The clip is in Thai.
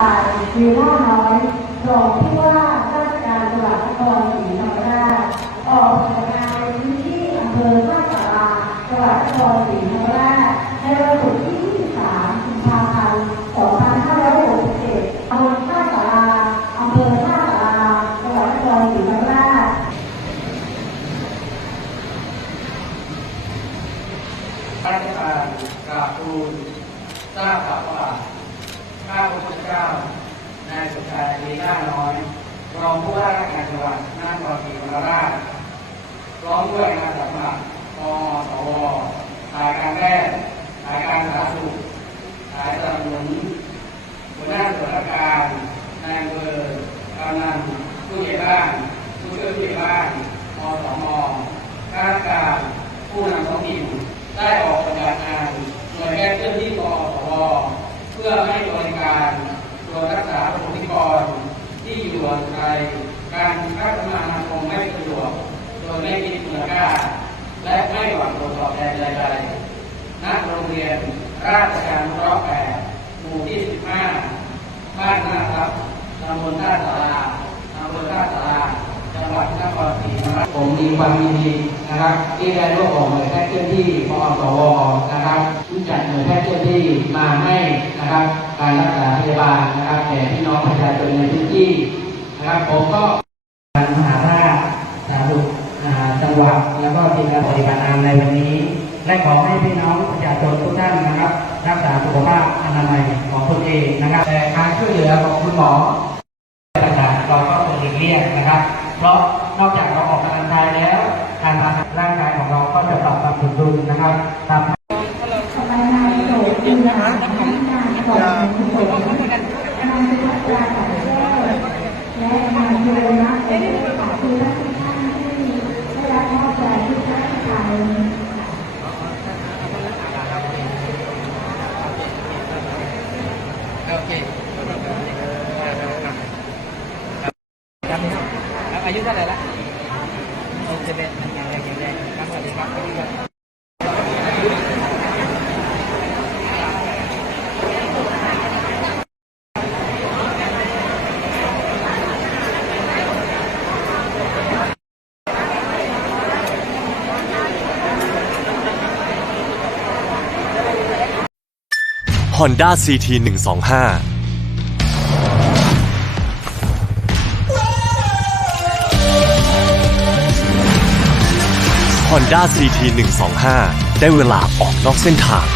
วีล่าน้อยรองผู้ว่าราชการจังหวัดนครศรีธรรมราชออกสำนักงานในพื้นที่อำเภอท่าสาราจังหวัดนครศรีธรรมราชในวันศุกร์ที่ 23 กุมภาพันธ์ 2567ตำบลท่าสาราอำเภอท่าสาราจังหวัดนครศรีธรรมราชราชการกราบทูลทราบข่าวว่า ข้าพระพุทธเจ้านายสุชัยลีลาน้อยรองผู้ว่าราชการจังหวัดนครศรีธรรมราชพร้อมด้วยอาสาสมัครปอสวสายการแพทย์สายการสาธารณสุขสายสนับสนุนหัวหน้าส่วนราชการนายอำเภอกำนันผู้ใหญ่บ้าน ผู้ช่วยผู้ใหญ่บ้านมสมข้าราชการผู้นำท้องถิ่นได้ออกปฏิบัติงานหน่วยแพทย์เคลื่อนที่ปอสวเพื่อให้บริการตัวรักษาประสบนิกรที่อยู่ห่างไกลการคัดมานาคมไม่สะดวกโดยไม่คิดมูลค่าและไม่หวังผลตอบแทนใดๆณโรงเรียนราชการร้อแปดหมู่ที่ 15 บ้านนาครับตำบลท่าสาราอำเภอท่าสารา จังหวัดนครศรีธรรมราชผมมีความยินดีนะครับ ที่ได้ร่วมออกหน่วยแพทย์เคลื่อนที่ปอสวนะครับที่จัดหน่วยแพทย์เคลื่อนที่มาให้นะครับ การรักษาพยาบาลนะครับแก่พี่น้องประชาชนในพื้นที่นะครับ ผมก็การมหาราชสาธารณสุขอ่าจังหวัดแล้วก็ทีมงานปฏิบัติงานในวันนี้ และขอให้พี่น้องประชาชนทุกท่านนะครับ รักษาสุขภาพอนามัยของตนเองนะครับแต่การช่วยเหลือของคุณหมอ เราก็ควรหลีกเลี่ยงนะครับ เพราะนอกจากเราออกกำลังกายแล้วการทำร่างกายของเราก็จะปรับความสมดุลนะครับทำสบายใจโสดดีนะคะทำงานก่อนคุณโสดนางสุภัตราสังเทศและนางจุลนะเอ๊ะขอบคุณทุกท่านที่ได้รับมอบใจทุกท่านค่ะโอเคครับอายุเท่าไหร่ละหกสิบเอ็ดแข็งแรงแข็งแร Honda CT 125ได้เวลาออกนอกเส้นทาง